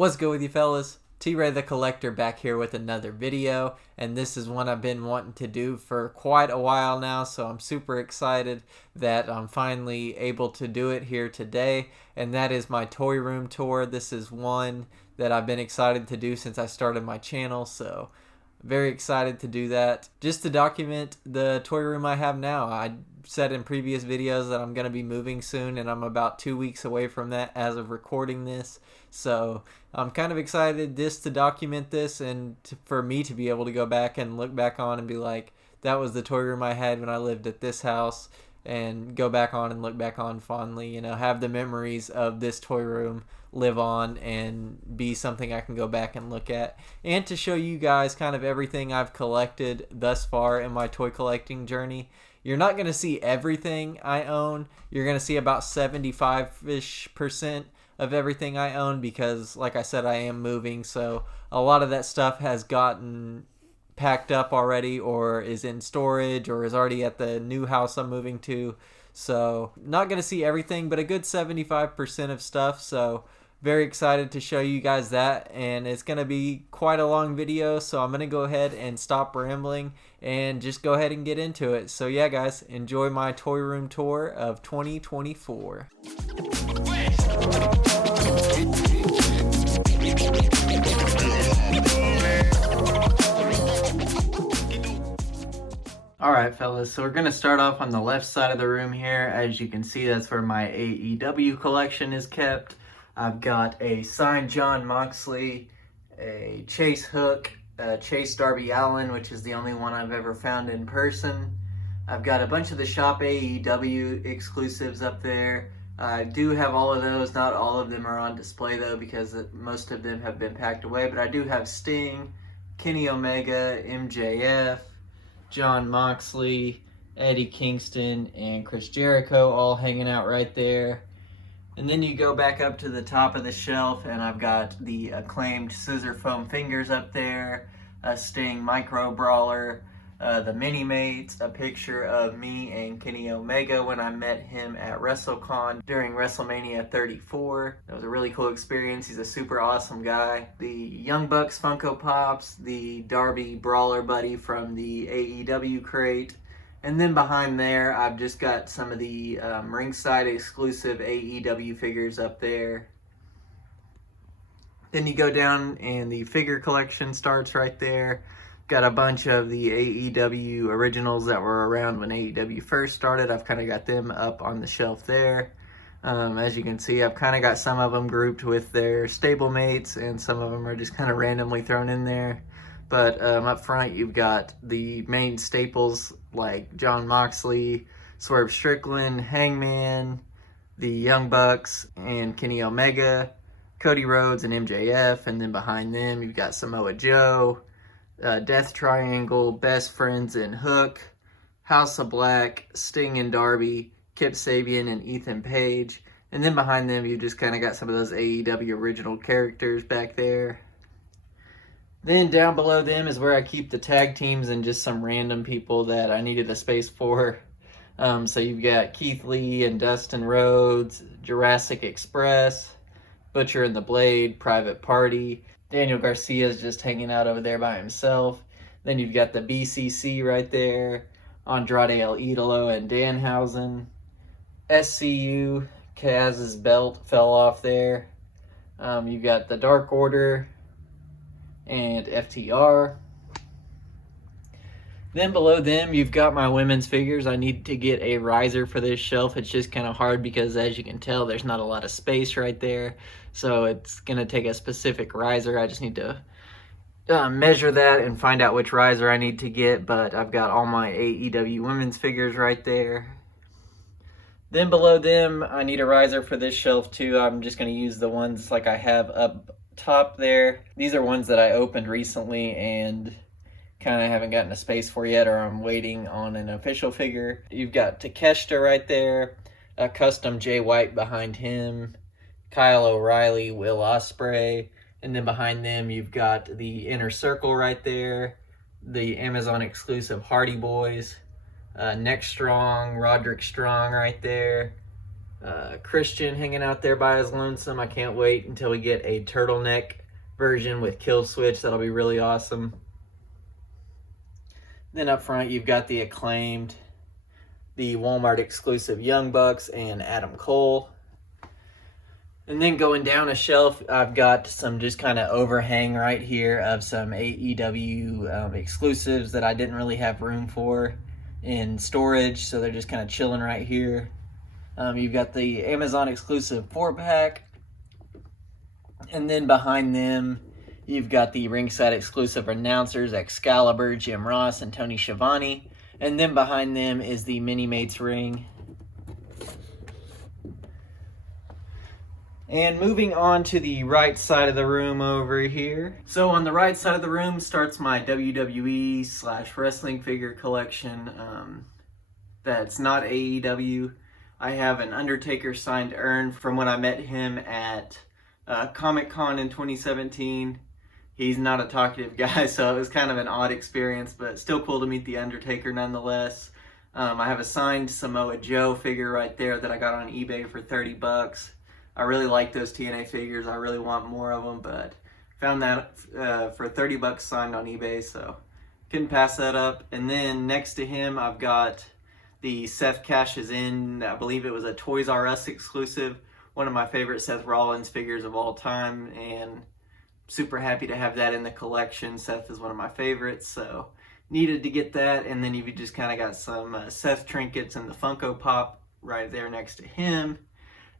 What's good with you fellas? T-Rey the Collector back here with another video, and this is one I've been wanting to do for quite a while now, so I'm super excited that I'm finally able to do it here today, and that is my toy room tour. This is one that I've been excited to do since I started my channel, so very excited to do that. Just to document the toy room I have now. I said in previous videos that I'm going to be moving soon, and I'm about 2 weeks away from that as of recording this. So I'm kind of excited just to document this and for me to be able to go back and look back on and be like, that was the toy room I had when I lived at this house, and go back on and look back on fondly, you know, have the memories of this toy room live on and be something I can go back and look at, and to show you guys kind of everything I've collected thus far in my toy collecting journey. You're not going to see everything I own. You're going to see about 75-ish% of everything I own because, like I said, I am moving, so a lot of that stuff has gotten packed up already or is in storage or is already at the new house I'm moving to. So not going to see everything, but a good 75% of stuff. So very excited to show you guys that, and it's going to be quite a long video, so I'm going to go ahead and stop rambling and just go ahead and get into it. So yeah guys, enjoy my toy room tour of 2024. Alright fellas, so we're going to start off on the left side of the room here. As you can see, that's where my AEW collection is kept. I've got a signed Jon Moxley, a Chase Hook, a Chase Darby Allin, which is the only one I've ever found in person. I've got a bunch of the Shop AEW exclusives up there. I do have all of those. Not all of them are on display though, because most of them have been packed away. But I do have Sting, Kenny Omega, MJF, Jon Moxley, Eddie Kingston, and Chris Jericho all hanging out right there. And then you go back up to the top of the shelf, and I've got the acclaimed Scissor Foam Fingers up there, a Sting Micro Brawler, the Mini Mates, a picture of me and Kenny Omega when I met him at WrestleCon during WrestleMania 34. That was a really cool experience. He's a super awesome guy. The Young Bucks Funko Pops, the Darby Brawler Buddy from the AEW crate. And then behind there, I've just got some of the ringside exclusive AEW figures up there. Then you go down and the figure collection starts right there. Got a bunch of the AEW originals that were around when AEW first started. I've kind of got them up on the shelf there. As you can see, I've kind of got some of them grouped with their stablemates, and some of them are just kind of randomly thrown in there. But up front, you've got the main staples like Jon Moxley, Swerve Strickland, Hangman, the Young Bucks, and Kenny Omega, Cody Rhodes, and MJF. And then behind them, you've got Samoa Joe, Death Triangle, Best Friends, and Hook, House of Black, Sting and Darby, Kip Sabian, and Ethan Page. And then behind them, you just kind of got some of those AEW original characters back there. Then down below them is where I keep the tag teams and just some random people that I needed a space for. So you've got Keith Lee and Dustin Rhodes, Jurassic Express, Butcher and the Blade, Private Party. Daniel Garcia's just hanging out over there by himself. Then you've got the BCC right there, Andrade El Idolo and Danhausen. SCU, Kaz's belt fell off there. You've got the Dark Order and FTR. Then below them, you've got my women's figures. I need to get a riser for this shelf. It's just kind of hard because, as you can tell, there's not a lot of space right there. So it's going to take a specific riser. I just need to measure that and find out which riser I need to get. But I've got all my AEW women's figures right there. Then below them, I need a riser for this shelf too. I'm just going to use the ones like I have up top there. These are ones that I opened recently and kind of haven't gotten a space for yet, or I'm waiting on an official figure. You've got Takeshita right there, a custom Jay White behind him, Kyle O'Reilly, Will Ospreay, and then behind them you've got the Inner Circle right there, the Amazon exclusive Hardy Boys, Neck Strong, Roderick Strong right there, Christian hanging out there by his lonesome. I can't wait until we get a turtleneck version with kill switch. That'll be really awesome. Then up front, you've got the acclaimed, the Walmart exclusive Young Bucks and Adam Cole. And then going down a shelf, I've got some just kind of overhang right here of some AEW exclusives that I didn't really have room for in storage, so they're just kind of chilling right here. You've got the Amazon exclusive 4-pack, and then behind them, you've got the ringside exclusive announcers, Excalibur, Jim Ross, and Tony Schiavone. And then behind them is the Mini Mates ring. And moving on to the right side of the room over here. So on the right side of the room starts my WWE/wrestling figure collection that's not AEW. I have an Undertaker signed urn from when I met him at Comic-Con in 2017. He's not a talkative guy, so it was kind of an odd experience, but still cool to meet the Undertaker nonetheless. I have a signed Samoa Joe figure right there that I got on eBay for 30 bucks. I really like those TNA figures. I really want more of them, but found that for 30 bucks signed on eBay, so couldn't pass that up. And then next to him, I've got the Seth Cashes In, I believe it was a Toys R Us exclusive, one of my favorite Seth Rollins figures of all time, and super happy to have that in the collection. Seth is one of my favorites, so needed to get that. And then you've just kind of got some Seth trinkets and the Funko Pop right there next to him.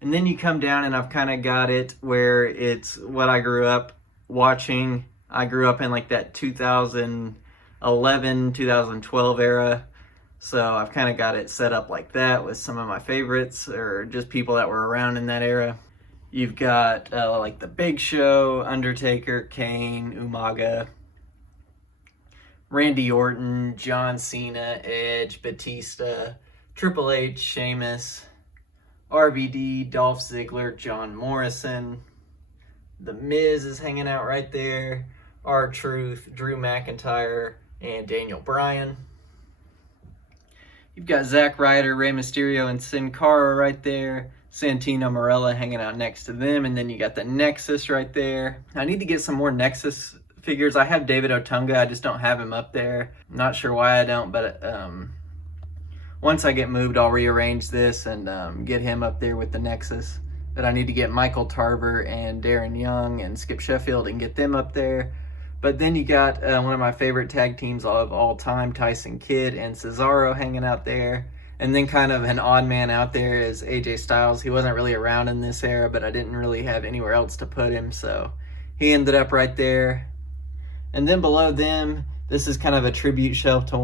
And then you come down and I've kind of got it where it's what I grew up watching. I grew up in like that 2011, 2012 era. So I've kind of got it set up like that with some of my favorites or just people that were around in that era. You've got like the Big Show, Undertaker, Kane, Umaga, Randy Orton, John Cena, Edge, Batista, Triple H, Sheamus, RVD, Dolph Ziggler, John Morrison. The Miz is hanging out right there. R-Truth, Drew McIntyre, and Daniel Bryan. You've got Zack Ryder, Rey Mysterio, and Sin Cara right there. Santino Marella hanging out next to them. And then you got the Nexus right there. I need to get some more Nexus figures. I have David Otunga. I just don't have him up there. I'm not sure why I don't, but once I get moved, I'll rearrange this and get him up there with the Nexus. But I need to get Michael Tarver and Darren Young and Skip Sheffield and get them up there. But then you got one of my favorite tag teams of all time, Tyson Kidd and Cesaro hanging out there. And then kind of an odd man out there is AJ Styles. He wasn't really around in this era, but I didn't really have anywhere else to put him, so he ended up right there. And then below them, this is kind of a tribute shelf to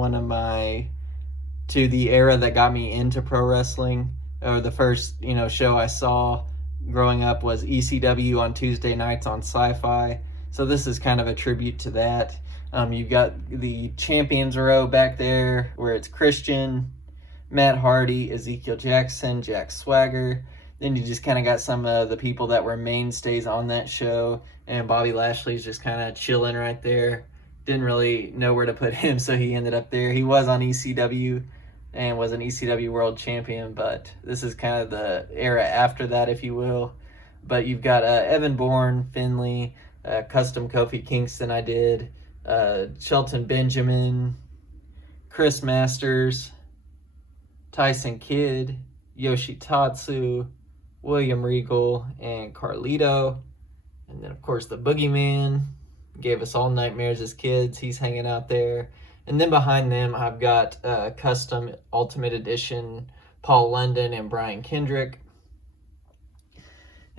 the era that got me into pro wrestling. Or the first, show I saw growing up was ECW on Tuesday nights on Sci-Fi. So this is kind of a tribute to that. You've got the Champions Row back there where it's Christian, Matt Hardy, Ezekiel Jackson, Jack Swagger. Then you just kind of got some of the people that were mainstays on that show. And Bobby Lashley's just kind of chilling right there. Didn't really know where to put him, so he ended up there. He was on ECW and was an ECW world champion, but this is kind of the era after that, if you will. But you've got Evan Bourne, Finley, custom Kofi Kingston I did, Shelton Benjamin, Chris Masters, Tyson Kidd, Yoshitatsu, William Regal, and Carlito. And then, of course, the Boogeyman gave us all nightmares as kids. He's hanging out there. And then behind them, I've got custom Ultimate Edition Paul London and Brian Kendrick.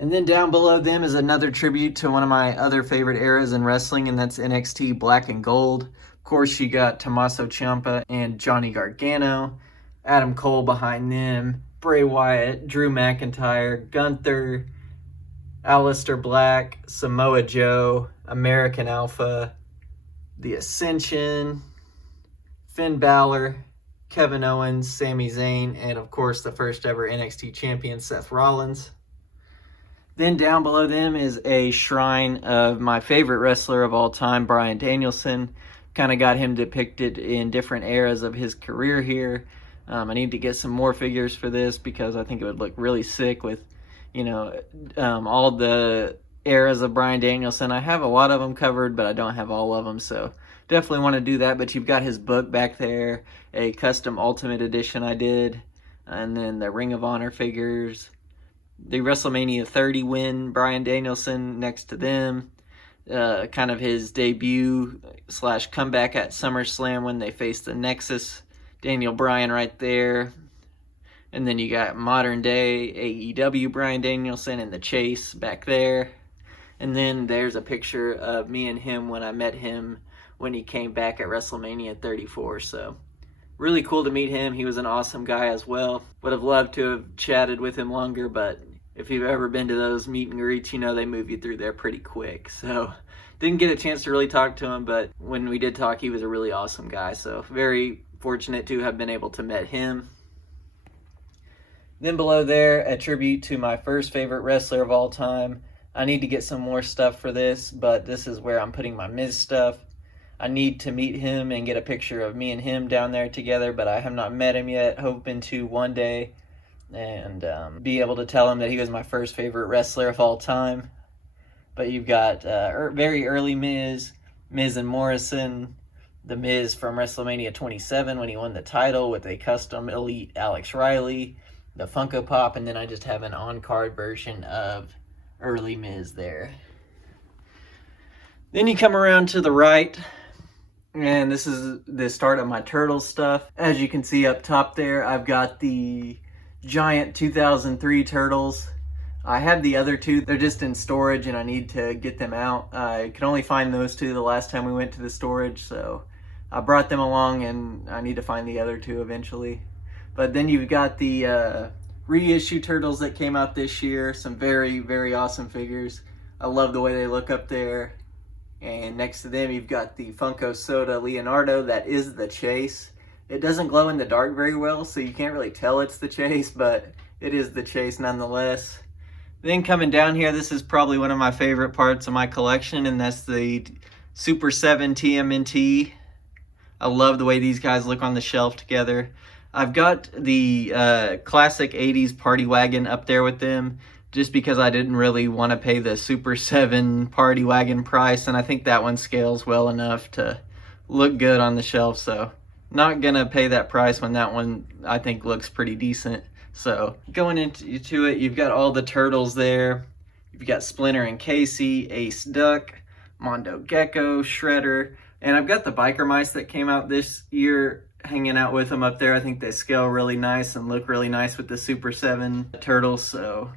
And then down below them is another tribute to one of my other favorite eras in wrestling, and that's NXT Black and Gold. Of course, you got Tommaso Ciampa and Johnny Gargano. Adam Cole behind them. Bray Wyatt, Drew McIntyre, Gunther, Aleister Black, Samoa Joe, American Alpha, The Ascension, Finn Balor, Kevin Owens, Sami Zayn, and of course the first ever NXT champion, Seth Rollins. Then down below them is a shrine of my favorite wrestler of all time, Bryan Danielson. Kind of got him depicted in different eras of his career here. I need to get some more figures for this because I think it would look really sick with, you know, all the eras of Bryan Danielson. I have a lot of them covered, but I don't have all of them, so definitely want to do that. But you've got his book back there, a custom Ultimate Edition I did, and then the Ring of Honor figures, the WrestleMania 30 win, Bryan Danielson next to them, kind of his debut / comeback at SummerSlam when they faced the Nexus, Daniel Bryan right there. And then you got modern day AEW Bryan Danielson and the Chase back there. And then there's a picture of me and him when I met him when he came back at WrestleMania 34. So really cool to meet him. He was an awesome guy as well. Would have loved to have chatted with him longer, but if you've ever been to those meet and greets, you know they move you through there pretty quick. So didn't get a chance to really talk to him, but when we did talk, he was a really awesome guy. So very fortunate to have been able to meet him. Then below there, a tribute to my first favorite wrestler of all time. I need to get some more stuff for this, but this is where I'm putting my Miz stuff. I need to meet him and get a picture of me and him down there together, but I have not met him yet. Hoping to one day and be able to tell him that he was my first favorite wrestler of all time. But you've got very early Miz and Morrison, the Miz from WrestleMania 27 when he won the title with a custom Elite Alex Riley, the Funko Pop, and then I just have an on-card version of early Miz there. Then you come around to the right, and this is the start of my Turtles stuff. As you can see up top there, I've got the giant 2003 Turtles. I have the other two, they're just in storage and I need to get them out. I could only find those two the last time we went to the storage, so I brought them along and I need to find the other two eventually. But then you've got the reissue Turtles that came out this year, some very, very awesome figures. I love the way they look up there. And next to them, you've got the Funko Soda Leonardo, that is the Chase. It doesn't glow in the dark very well, so you can't really tell it's the Chase, but it is the Chase nonetheless. Then coming down here, this is probably one of my favorite parts of my collection, and that's the Super 7 TMNT. I love the way these guys look on the shelf together. I've got the classic 80s Party Wagon up there with them, just because I didn't really want to pay the Super 7 Party Wagon price, and I think that one scales well enough to look good on the shelf, so not gonna pay that price when that one I think looks pretty decent. So going into it, you've got all the Turtles there. You've got Splinter and Casey, Ace Duck, Mondo Gecko, Shredder, and I've got the Biker Mice that came out this year hanging out with them up there. I think they scale really nice and look really nice with the Super 7 Turtles, so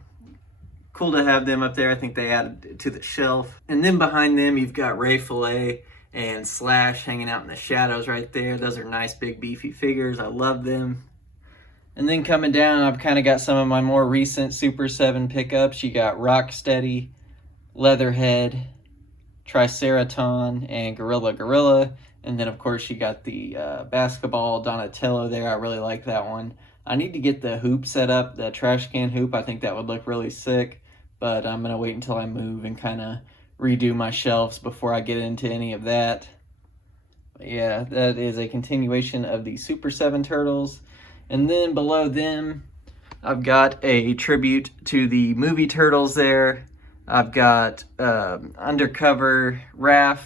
cool to have them up there. I think they added to the shelf. And then behind them, you've got Ray Fillet and Slash hanging out in the shadows right there. Those are nice, big, beefy figures. I love them. And then coming down, I've kind of got some of my more recent Super 7 pickups. You got Rocksteady, Leatherhead, Triceraton, and Gorilla. And then, of course, you got the basketball Donatello there. I really like that one. I need to get the hoop set up, the trash can hoop. I think that would look really sick. But I'm going to wait until I move and kind of redo my shelves before I get into any of that. But yeah, that is a continuation of the Super 7 Turtles. And then below them, I've got a tribute to the movie Turtles there. I've got Undercover, Raph,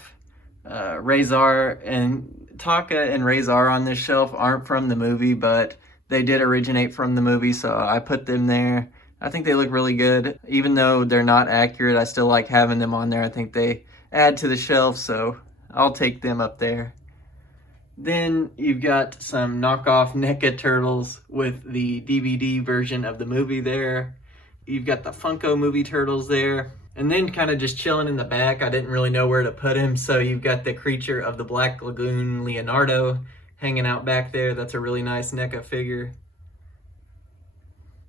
Razor, and Taka and Razor on this shelf aren't from the movie, but they did originate from the movie, so I put them there. I think they look really good. Even though they're not accurate, I still like having them on there. I think they add to the shelf, so I'll take them up there. Then you've got some knockoff NECA Turtles with the DVD version of the movie there. You've got the Funko movie Turtles there. And then kind of just chilling in the back, I didn't really know where to put him, so you've got the Creature of the Black Lagoon Leonardo hanging out back there. That's a really nice NECA figure.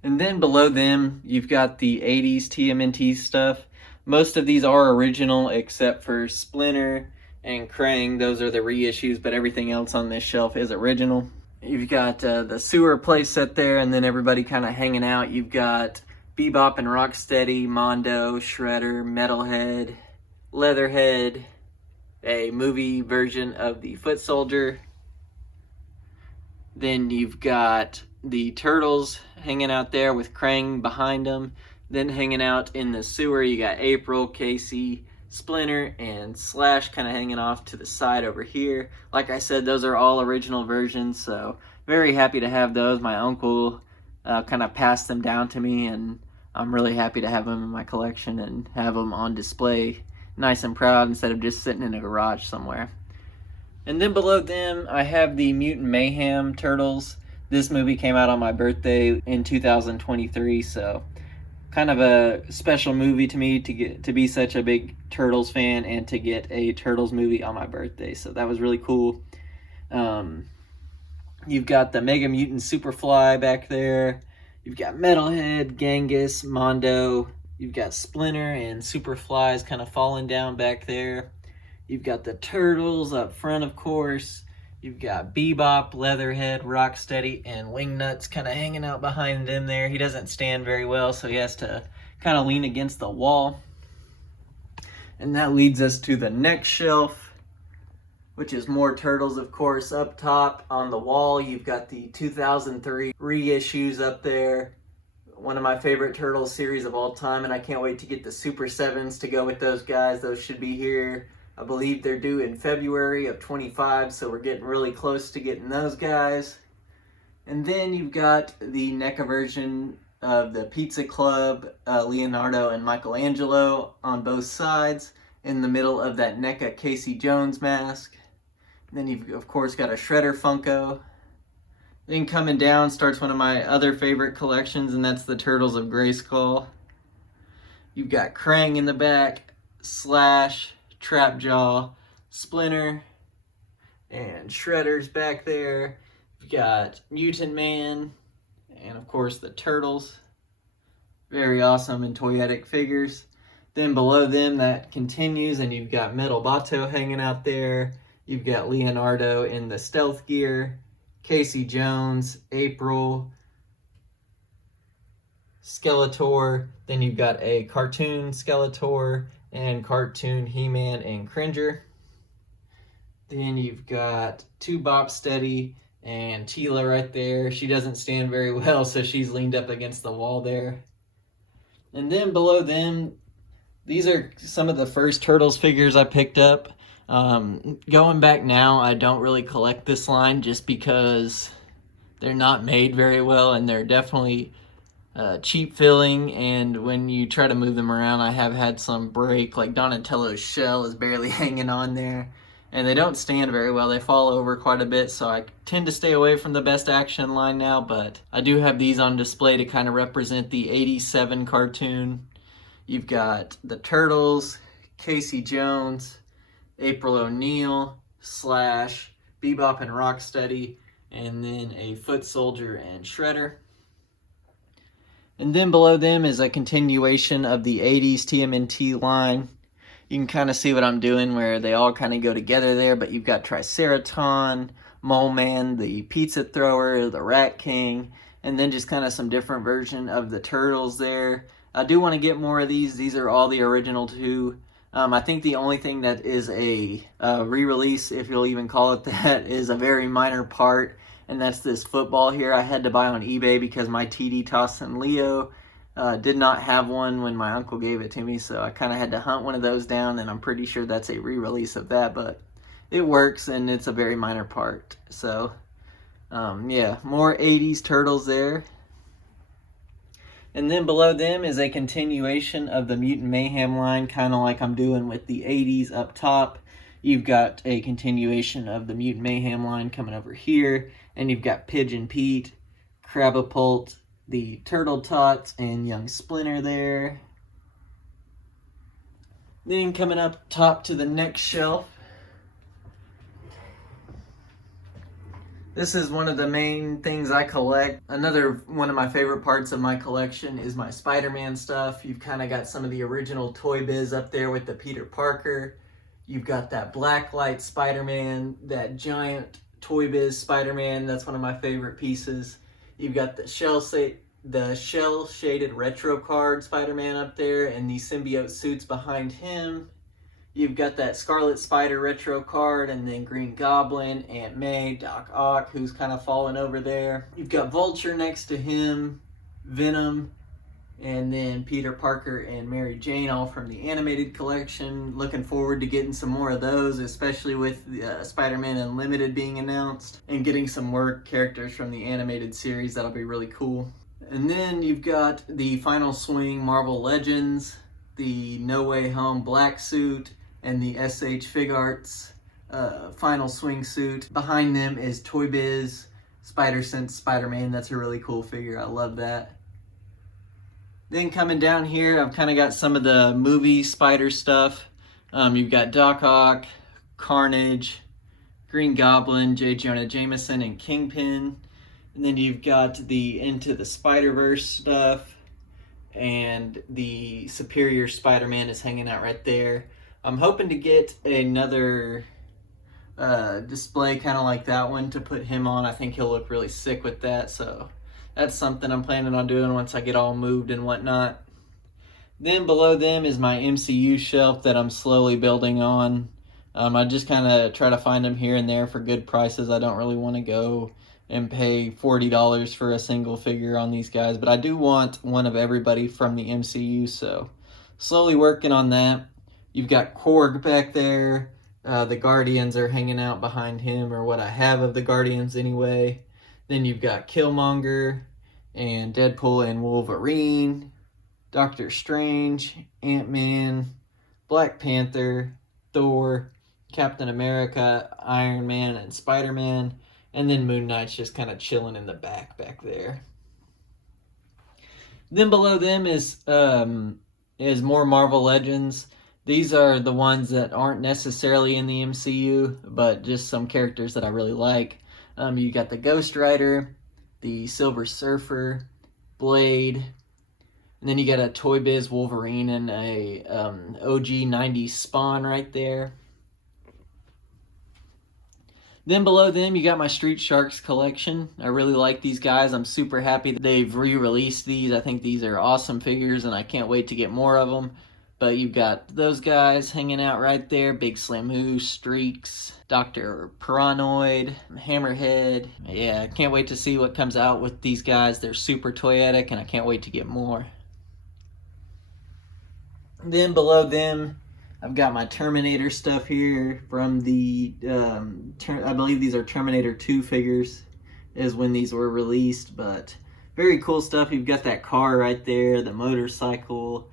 And then below them, you've got the 80s TMNT stuff. Most of these are original except for Splinter and Krang. Those are the reissues, but everything else on this shelf is original. You've got the sewer place set there, and then everybody kind of hanging out. You've got Bebop and Rocksteady, Mondo, Shredder, Metalhead, Leatherhead, a movie version of the Foot Soldier, Then you've got the turtles hanging out there with Krang behind them. Then hanging out in the sewer, you got April, Casey, Splinter, and Slash kind of hanging off to the side over here. Like I said, those are all original versions, so very happy to have those. My uncle kind of passed them down to me, and I'm really happy to have them in my collection and have them on display nice and proud instead of just sitting in a garage somewhere. And then below them, I have the Mutant Mayhem Turtles. This movie came out on my birthday in 2023, so kind of a special movie to me to be such a big Turtles fan and to get a Turtles movie on my birthday. So that was really cool. You've got the Mega Mutant Superfly back there. You've got Metalhead, Genghis, Mondo. You've got Splinter and Superflies kind of falling down back there. You've got the Turtles up front, of course. You've got Bebop, Leatherhead, Rocksteady, and Wingnuts kind of hanging out behind them there. He doesn't stand very well, so he has to kind of lean against the wall. And that leads us to the next shelf, which is more Turtles, of course. Up top on the wall, you've got the 2003 reissues up there. One of my favorite Turtles series of all time, and I can't wait to get the Super 7s to go with those guys. Those should be here. I believe they're due in February of 25, so we're getting really close to getting those guys. And then you've got the NECA version of the Pizza Club, Leonardo and Michelangelo on both sides, in the middle of that NECA Casey Jones mask. And then you've, of course, got a Shredder Funko. Then coming down starts one of my other favorite collections, and that's the Turtles of Grayskull. You've got Krang in the back, Slash, Trapjaw, Splinter, and Shredder's back there. You've got Mutant Man, and of course the Turtles. Very awesome and toyetic figures. Then below them that continues, and you've got Metal Bato hanging out there. You've got Leonardo in the stealth gear, Casey Jones, April, Skeletor. Then you've got a cartoon Skeletor and cartoon He-Man and Cringer. Then you've got two Bopsteady and Tila right there. She doesn't stand very well, so she's leaned up against the wall there. And then below them, these are some of the first Turtles figures I picked up. Going back now, I don't really collect this line just because they're not made very well, and they're definitely cheap filling, and when you try to move them around, I have had some break. Like Donatello's shell is barely hanging on there, and they don't stand very well. They fall over quite a bit, so I tend to stay away from the Best Action line now, but I do have these on display to kind of represent the 87 cartoon. You've got the Turtles, Casey Jones, April O'Neil, Slash, Bebop and Rocksteady, and then a Foot Soldier and Shredder. And then below them is a continuation of the 80s TMNT line. You can kind of see what I'm doing where they all kind of go together there, but you've got Triceraton, Mole Man, the Pizza Thrower, the Rat King, and then just kind of some different version of the Turtles there. I do want to get more of these. These are all the original two. I think the only thing that is a re-release, if you'll even call it that, is a very minor part, and that's this football here. I had to buy on eBay because my TD Toss and Leo did not have one when my uncle gave it to me, so I kind of had to hunt one of those down, and I'm pretty sure that's a re-release of that, but it works, and it's a very minor part. So, yeah, more 80s Turtles there. And then below them is a continuation of the Mutant Mayhem line, kind of like I'm doing with the 80s up top. You've got a continuation of the Mutant Mayhem line coming over here, and you've got Pigeon Pete, Crabapult, the Turtle Tots, and Young Splinter there. Then coming up top to the next shelf, this is one of the main things I collect. Another one of my favorite parts of my collection is my Spider-Man stuff. You've kind of got some of the original Toy Biz up there with the Peter Parker. You've got that Blacklight Spider-Man, that giant Toy Biz Spider-Man. That's one of my favorite pieces. You've got the shell-shaded retro card Spider-Man up there and the symbiote suits behind him. You've got that Scarlet Spider retro card, and then Green Goblin, Aunt May, Doc Ock, who's kind of fallen over there. You've got Vulture next to him, Venom, and then Peter Parker and Mary Jane, all from the animated collection. Looking forward to getting some more of those, especially with Spider-Man Unlimited being announced, and getting some more characters from the animated series. That'll be really cool. And then you've got the Final Swing Marvel Legends, the No Way Home black suit, and the SH Fig Arts Final Swing suit. Behind them is Toy Biz Spider-Sense Spider-Man. That's a really cool figure. I love that. Then coming down here, I've kind of got some of the movie Spider stuff. You've got Doc Ock, Carnage, Green Goblin, J. Jonah Jameson, and Kingpin. And then you've got the Into the Spider-Verse stuff, and the Superior Spider-Man is hanging out right there. I'm hoping to get another display kind of like that one to put him on. I think he'll look really sick with that, so that's something I'm planning on doing once I get all moved and whatnot. Then below them is my MCU shelf that I'm slowly building on. I just kind of try to find them here and there for good prices. I don't really want to go and pay $40 for a single figure on these guys, but I do want one of everybody from the MCU, so slowly working on that. You've got Korg back there. The Guardians are hanging out behind him, or what I have of the Guardians anyway. Then you've got Killmonger and Deadpool and Wolverine, Doctor Strange, Ant-Man, Black Panther, Thor, Captain America, Iron Man, and Spider-Man. And then Moon Knight's just kind of chilling in the back there. Then below them is more Marvel Legends. These are the ones that aren't necessarily in the MCU, but just some characters that I really like. You got the Ghost Rider, the Silver Surfer, Blade, and then you got a Toy Biz Wolverine and a OG 90s Spawn right there. Then below them, you got my Street Sharks collection. I really like these guys. I'm super happy that they've re-released these. I think these are awesome figures, and I can't wait to get more of them. But you've got those guys hanging out right there. Big Slamoo, Streaks, Dr. Paranoid, Hammerhead. Yeah, I can't wait to see what comes out with these guys. They're super toyetic, and I can't wait to get more. Then below them, I've got my Terminator stuff here from the, I believe these are Terminator 2 figures, is when these were released, but very cool stuff. You've got that car right there, the motorcycle,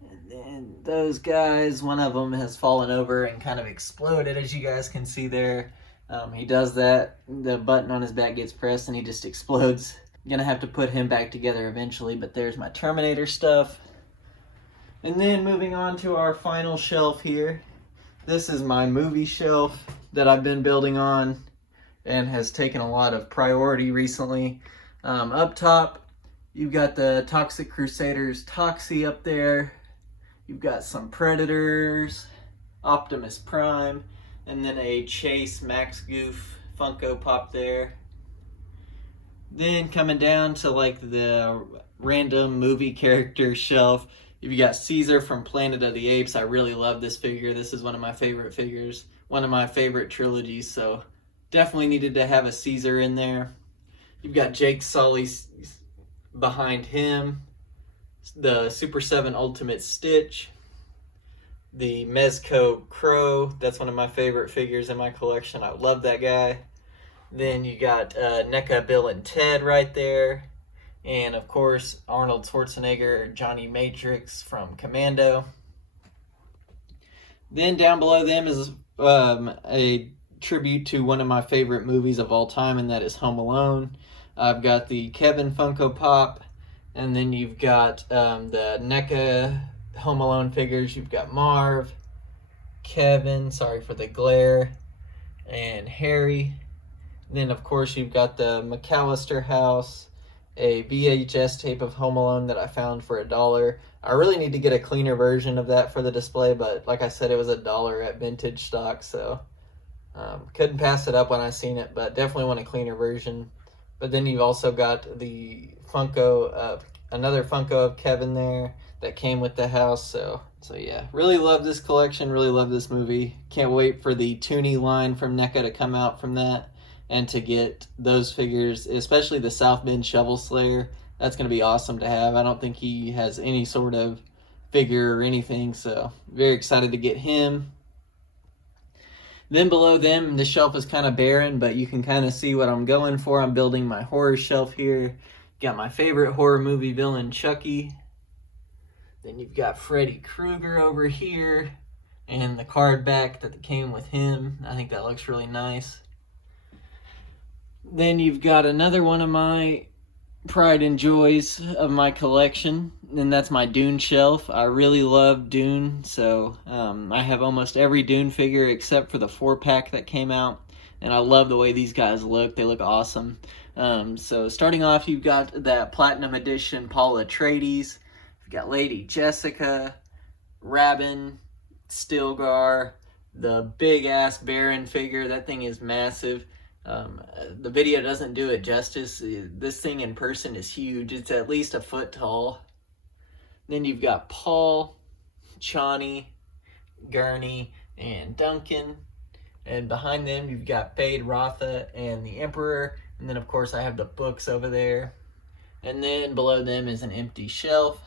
and then those guys, one of them has fallen over and kind of exploded, as you guys can see there. He does that, the button on his back gets pressed and he just explodes. I'm gonna have to put him back together eventually, but there's my Terminator stuff. And then moving on to our final shelf here. This is my movie shelf that I've been building on and has taken a lot of priority recently. Up top, you've got the Toxic Crusaders Toxie up there. You've got some Predators, Optimus Prime, and then a Chase Max Goof Funko Pop there. Then coming down to like the random movie character shelf, you've got Caesar from Planet of the Apes. I really love this figure. This is one of my favorite figures, one of my favorite trilogies, so definitely needed to have a Caesar in there. You've got Jake Sully behind him, the Super 7 Ultimate Stitch, the Mezco Crow. That's one of my favorite figures in my collection. I love that guy. Then you got NECA Bill and Ted right there. And of course, Arnold Schwarzenegger, Johnny Matrix from Commando. Then down below them is a tribute to one of my favorite movies of all time, and that is Home Alone. I've got the Kevin Funko Pop, and then you've got the NECA Home Alone figures. You've got Marv, Kevin, sorry for the glare, and Harry. Then of course you've got the McAllister house, a VHS tape of Home Alone that I found for $1. I really need to get a cleaner version of that for the display, but like I said, it was $1 at vintage stock, so couldn't pass it up when I seen it, but definitely want a cleaner version. But then you've also got the Funko, another Funko of Kevin there that came with the house, so So yeah, really love this collection, really love this movie. Can't wait for the Toonie line from NECA to come out from that and to get those figures, especially the South Bend Shovel Slayer. That's going to be awesome to have. I don't think he has any sort of figure or anything, so very excited to get him. Then below them, the shelf is kind of barren, but you can kind of see what I'm going for. I'm building my horror shelf here. Got my favorite horror movie villain, Chucky. Then you've got Freddy Krueger over here and the card back that came with him. I think that looks really nice. Then you've got another one of my pride and joys of my collection, and that's my Dune shelf. I really love Dune, so I have almost every Dune figure except for the 4-pack that came out, and I love the way these guys look. They look awesome. So starting off, you've got that Platinum Edition Paul Atreides. You've got Lady Jessica, Rabin, Stilgar, the big-ass Baron figure. That thing is massive. The video doesn't do it justice. This thing in person is huge. It's at least a foot tall. Then you've got Paul, Chani, Gurney, and Duncan. And behind them, you've got Fade, Rotha, and the Emperor. And then, of course, I have the books over there. And then below them is an empty shelf.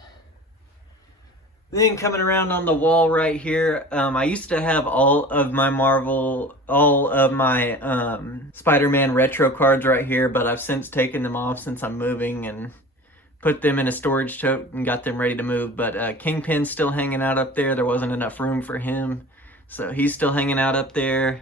Then coming around on the wall right here, I used to have all of my Spider-Man retro cards right here, but I've since taken them off since I'm moving and put them in a storage tote and got them ready to move. But Kingpin's still hanging out up there. There wasn't enough room for him, so he's still hanging out up there.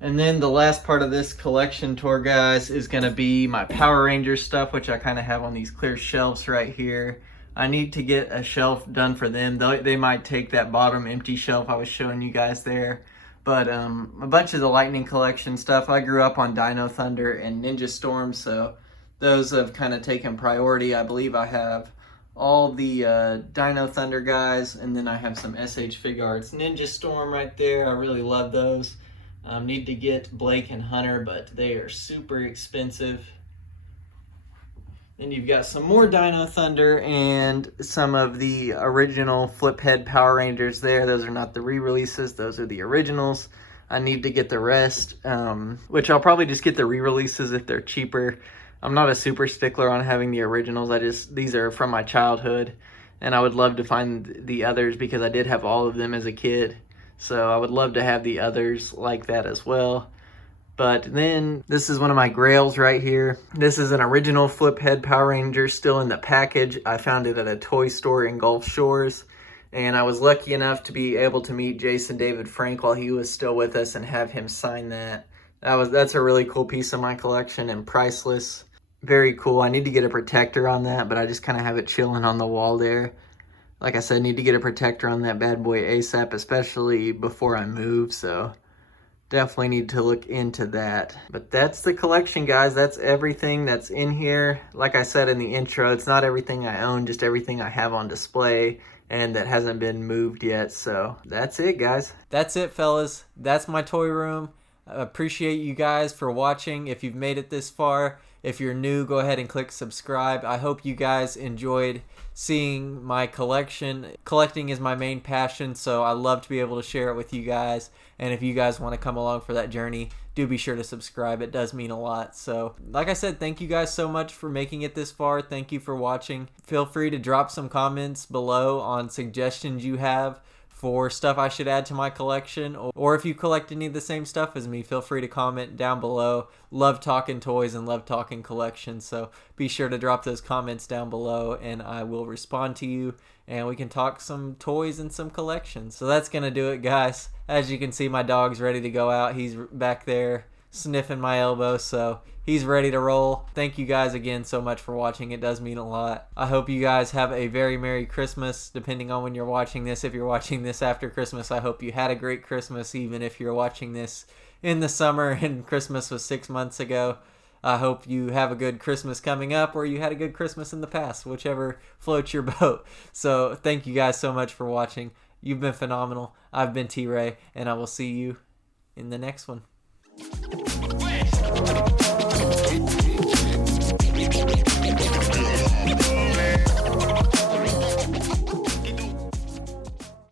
And then the last part of this collection tour, guys, is going to be my Power Rangers stuff, which I kind of have on these clear shelves right here. I need to get a shelf done for them. They might take that bottom empty shelf I was showing you guys there. But a bunch of the Lightning Collection stuff. I grew up on Dino Thunder and Ninja Storm, so those have kind of taken priority. I believe I have all the Dino Thunder guys, and then I have some SH Fig Arts Ninja Storm right there. I really love those. Need to get Blake and Hunter, but they are super expensive. Then you've got some more Dino Thunder and some of the original flip head Power Rangers there. Those are not the re-releases, those are the originals. I need to get the rest, which I'll probably just get the re-releases if they're cheaper. I'm not a super stickler on having the originals. These are from my childhood, and I would love to find the others because I did have all of them as a kid. So I would love to have the others like that as well. But then this is one of my grails right here. This is an original flip head Power Ranger still in the package. I found it at a toy store in Gulf Shores. And I was lucky enough to be able to meet Jason David Frank while he was still with us and have him sign that. That's a really cool piece of my collection and priceless. Very cool. I need to get a protector on that, but I just kind of have it chilling on the wall there. Like I said, I need to get a protector on that bad boy ASAP, especially before I move, so definitely need to look into that. But that's the collection, guys. That's everything that's in here. Like I said in the intro, it's not everything I own, just everything I have on display and that hasn't been moved yet. So that's it, guys. That's it, fellas. That's my toy room. I appreciate you guys for watching. If you've made it this far, if you're new, go ahead and click subscribe. I hope you guys enjoyed seeing my collection. Collecting is my main passion, so I love to be able to share it with you guys. And if you guys want to come along for that journey, do be sure to subscribe. It does mean a lot. So like I said, thank you guys so much for making it this far. Thank you for watching. Feel free to drop some comments below on suggestions you have for stuff I should add to my collection, or if you collect any of the same stuff as me, feel free to comment down below. Love talking toys and love talking collections, so be sure to drop those comments down below and I will respond to you and we can talk some toys and some collections. So that's gonna do it, guys. As you can see, my dog's ready to go out. He's back there sniffing my elbow, so he's ready to roll. Thank you guys again so much for watching. It does mean a lot. I hope you guys have a very Merry Christmas, depending on when you're watching this. If you're watching this after Christmas, I hope you had a great Christmas, even if you're watching this in the summer and Christmas was 6 months ago. I hope you have a good Christmas coming up, or you had a good Christmas in the past, whichever floats your boat. So thank you guys so much for watching. You've been phenomenal. I've been T-Rey, and I will see you in the next one.